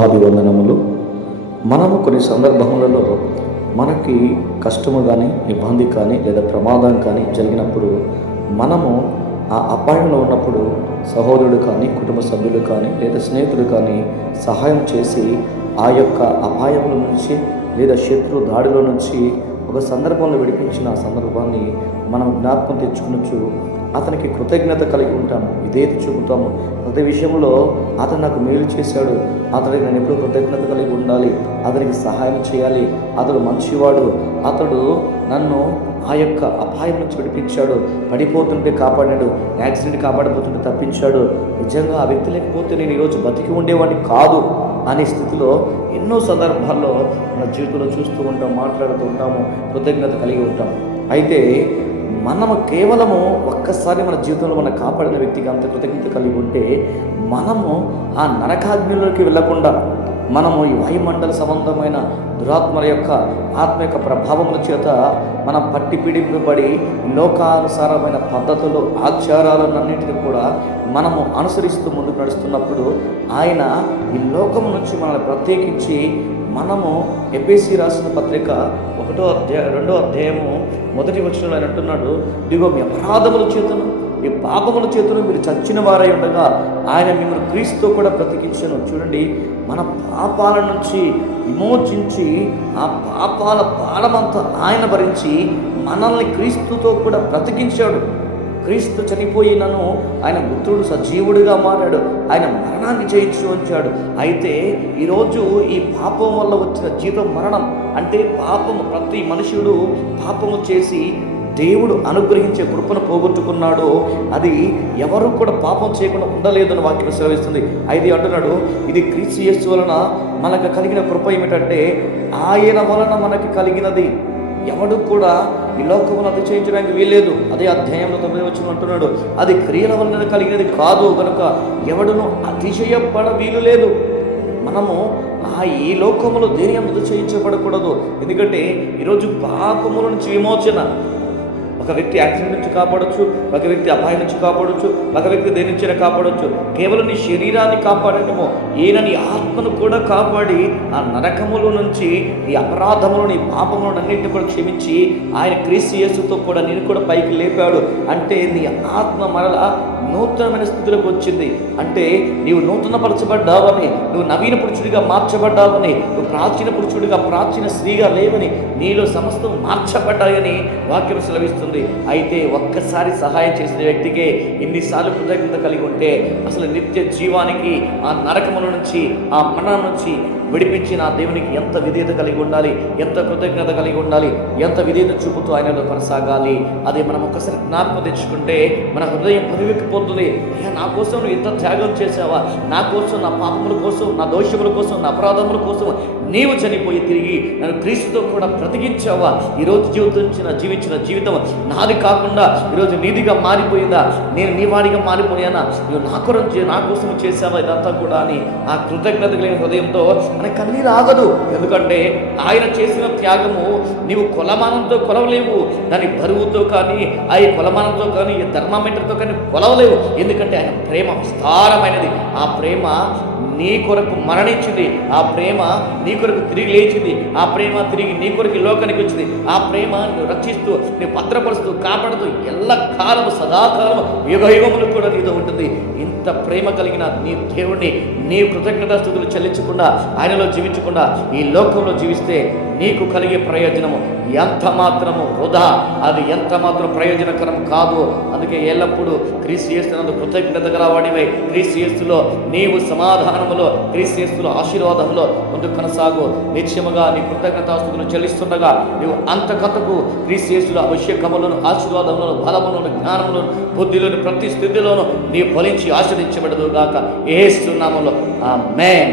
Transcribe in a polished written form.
శుభాభివందనములు. మనము కొన్ని సందర్భములలో మనకి కష్టము కానీ, ఇబ్బంది కానీ, లేదా ప్రమాదం కానీ జరిగినప్పుడు మనము ఆ అపాయంలో ఉన్నప్పుడు సహోదరుడు కానీ, కుటుంబ సభ్యులు కానీ, లేదా స్నేహితుడు కానీ సహాయం చేసి ఆ యొక్క అపాయముల నుంచి లేదా శత్రు దాడిలో నుంచి ఒక సందర్భంలో విడిపించిన ఆ సందర్భాన్ని మనం జ్ఞాపకం తెచ్చుకునొచ్చు. అతనికి కృతజ్ఞత కలిగి ఉంటాము, విధేయత చూపుతాము. ప్రతి విషయంలో అతను నాకు మేలు చేశాడు, అతడికి నేను ఎప్పుడు కృతజ్ఞత కలిగి ఉండాలి, అతనికి సహాయం చేయాలి, అతడు మంచివాడు, అతడు నన్ను ఆ యొక్క అపాయం నుంచి విడిపించాడు, పడిపోతుంటే కాపాడాడు, యాక్సిడెంట్ కాపాడబోతుంటే తప్పించాడు, నిజంగా ఆ వ్యక్తి లేకపోతే నేను ఈరోజు బతికి ఉండేవాడిని కాదు అనే స్థితిలో ఎన్నో సందర్భాల్లో మన జీవితంలో చూస్తూ ఉంటాం, మాట్లాడుతూ ఉంటాము, కృతజ్ఞత కలిగి ఉంటాం. అయితే మనము కేవలము ఒక్కసారి మన జీవితంలో మనం కాపాడిన వ్యక్తికి అంత కృతజ్ఞత కలిగి ఉంటే మనము ఆ నరకాగ్నిలోకి వెళ్ళకుండా, మనము ఈ వాయుమండల సంబంధమైన దురాత్మల యొక్క ఆత్మ యొక్క ప్రభావముల చేత మనం పట్టి పీడింపబడి లోకానుసారమైన పద్ధతులు, ఆచారాలన్నింటినీ కూడా మనము అనుసరిస్తూ ముందుకు నడుస్తున్నప్పుడు ఆయన ఈ లోకం నుంచి మనల్ని ప్రత్యేకించి మనము ఎఫెసీ రాసిన పత్రిక 2వ అధ్యాయము 1వ వచనంలో ఆయన అంటున్నాడు, ఇదిగో మీ అపరాధముల చేతను, మీ పాపముల చేతను మీరు చచ్చిన వారై ఉండగా ఆయన మిమ్మల్ని క్రీస్తుతో కూడా బ్రతికించను. చూడండి, మన పాపాల నుంచి విమోచించి ఆ పాపాల భారమంతా ఆయన భరించి మనల్ని క్రీస్తుతో కూడా బ్రతికించాడు. క్రీస్తు చనిపోయినను ఆయన మృతుడు సజీవుడిగా మారాడు, ఆయన మరణాన్ని జయించి ఉంచాడు. అయితే ఈరోజు ఈ పాపం వల్ల వచ్చిన జీతం మరణం. అంటే పాపము, ప్రతి మనుషుడు పాపము చేసి దేవుడు అనుగ్రహించే కృపను పోగొట్టుకున్నాడు. అది ఎవరు కూడా పాపం చేయకుండా ఉండలేదని వాక్యం సెలవిస్తుంది. అయితే అంటున్నాడు, ఇది క్రీస్తు యేసు వలన మనకు కలిగిన కృప ఏమిటంటే ఆయన వలన మనకి కలిగినది. ఎవడు కూడా ఈ లోకమును అతిశయించడానికి వీల్లేదు. అదే అధ్యాయంలో 9వ వచనం అంటున్నాడు, అది క్రియల వలన కలిగినది కాదు, కనుక ఎవడును అతిశయపడ వీలు లేదు. మనము ఈ లోకములో దేని అతిశయించబడకూడదు. ఎందుకంటే ఈరోజు పాపముల నుంచి విమోచన, ఒక వ్యక్తి యాక్సిడెంట్ నుంచి కాపాడొచ్చు, ఒక వ్యక్తి అపాయం నుంచి కాపాడొచ్చు, ఒక వ్యక్తి దేని నుంచి కాపాడొచ్చు. కేవలం నీ శరీరాన్ని కాపాడటమో, ఈయన నీ ఆత్మను కూడా కాపాడి ఆ నరకముల నుంచి, ఈ అపరాధములు, నీ పాపములను అన్నింటినీ కూడా క్షమించి ఆయన క్రీస్తు యేసుతో కూడా నేను కూడా పైకి లేపాడు. అంటే నీ ఆత్మ మరలా నూతనమైన స్థితిలోకి వచ్చింది. అంటే నీవు నూతన పరచబడ్డావని, నువ్వు నవీన పురుషుడిగా మార్చబడ్డావని, నువ్వు ప్రాచీన పురుషుడిగా, ప్రాచీన స్త్రీగా లేవని, నీలో సమస్తం మార్చబడ్డాయని వాక్యం సెలవిస్తుంది. అయితే ఒక్కసారి సహాయం చేసిన వ్యక్తికే ఎన్నిసార్లు కృతజ్ఞత కలిగి ఉంటే అసలు నిత్య జీవానికి, ఆ నరకముల నుంచి, ఆ మరణం నుంచి విడిపించిన ఆ దేవునికి ఎంత విధేయత కలిగి ఉండాలి, ఎంత కృతజ్ఞత కలిగి ఉండాలి, ఎంత విధేయత చూపుతూ ఆయనలో కొనసాగాలి. అదే మనం ఒక్కసారి జ్ఞాపకం తెచ్చుకుంటే మన హృదయం పరివెక్కిపోతుంది. అయ్యా, నా కోసం నువ్వు ఇంత త్యాగం చేసావా, నా కోసం, నా పాపముల కోసం, నా దోషముల కోసం, నా అపరాధముల కోసం నీవు చనిపోయి తిరిగి నన్ను క్రీస్తుతో కూడా బ్రతికించావా? ఈరోజు జీవించిన జీవితం నాది కాకుండా ఈరోజు నీదిగా మారిపోయిందా? నేను నీ వాడిగా మారిపోయానా? నువ్వు నా కోసం చేసావా ఇదంతా కూడా అని ఆ కృతజ్ఞత కలిగిన హృదయంతో మనకి కన్నీరు ఆగదు. ఎందుకంటే ఆయన చేసిన త్యాగము నీవు కొలమానంతో కొలవలేవు, దాని బరువుతో కానీ, ఆ కొలమానంతో కానీ, ఈ థర్మామీటర్తో కానీ కొలవలేవు. ఎందుకంటే ఆయన ప్రేమ విస్తారమైనది. ఆ ప్రేమ నీ కొరకు మరణించింది, ఆ ప్రేమ నీ కొరకు తిరిగి లేచింది, ఆ ప్రేమ తిరిగి నీ కొరకు లోకానికి వచ్చింది. ఆ ప్రేమ నువ్వు రక్షిస్తూ, నువ్వు భద్రపరుస్తూ, కాపాడుతూ ఎల్ల కాలము, సదాకాలము, యుగయుగములు కూడా నీతో ఉంటుంది. ఇంత ప్రేమ కలిగిన నీ దేవుణ్ణి నీ కృతజ్ఞతాస్తుతులు చెల్లించకుండా, ఆయనలో జీవించకుండా ఈ లోకంలో జీవిస్తే నీకు కలిగే ప్రయోజనము ఎంత మాత్రము వృధా, అది ఎంత మాత్రం ప్రయోజనకరం కాదు. అందుకే ఎల్లప్పుడూ క్రీస్తు యేసునందు కృతజ్ఞత గలవాడివై, క్రీస్తు యేసులో నీవు సమాధానములో, క్రీస్తు యేసులో ఆశీర్వాదములో ముందుకు కొనసాగు. నిత్యముగా నీ కృతజ్ఞతాస్తుతులు చెల్లిస్తుండగా నీవు అంతకంతకు క్రీస్తు యేసులో అభిషేకములను, ఆశీర్వాదములను, బలములను, జ్ఞానములను, బుద్ధిలోని ప్రతి స్థితిలోనూ నీ ఫలించి ఆశీర్వదించబడదు గాక. యేసు నామములో ఆమేన్.